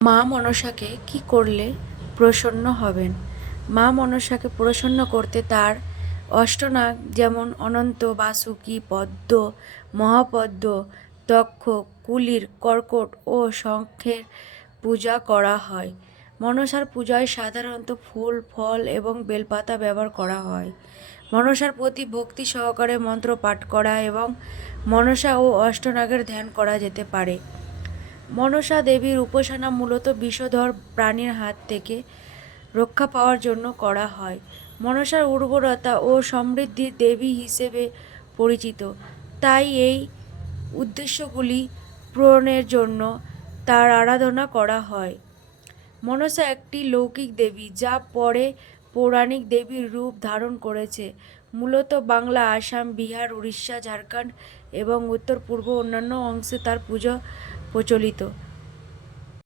মা মনসাকে কি করলে প্রসন্ন হবেন? মা মনসাকে প্রসন্ন করতে তার অষ্টনাগ যেমন অনন্ত, বাসুকি, পদ্ম, মহাপদ্ম, দক্ষ, কুলির, কর্কট ও শঙ্খের পূজা করা হয়। মনসার পূজায় সাধারণত ফুল, ফল এবং বেলপাতা ব্যবহার করা হয়। মনসার প্রতি ভক্তি সহকারে মন্ত্র পাঠ করা এবং মনসা ও অষ্টনাগের ধ্যান করা যেতে পারে। মনসা দেবীর উপাসনা মূলত বিষধর প্রাণীর হাত থেকে রক্ষা পাওয়ার জন্য করা হয়। মনসার উর্বরতা ও সমৃদ্ধির দেবী হিসেবে পরিচিত। তাই এই উদ্দেশ্যগুলি পূরণের জন্য তার আরাধনা করা হয়। মনসা একটি লৌকিক দেবী যা পরে পৌরাণিক দেবীর রূপ ধারণ করেছে। মূলত বাংলা, আসাম, বিহার, উড়িষ্যা, ঝাড়খণ্ড এবং উত্তর পূর্ব অন্যান্য অংশে তার পুজো প্রচলিত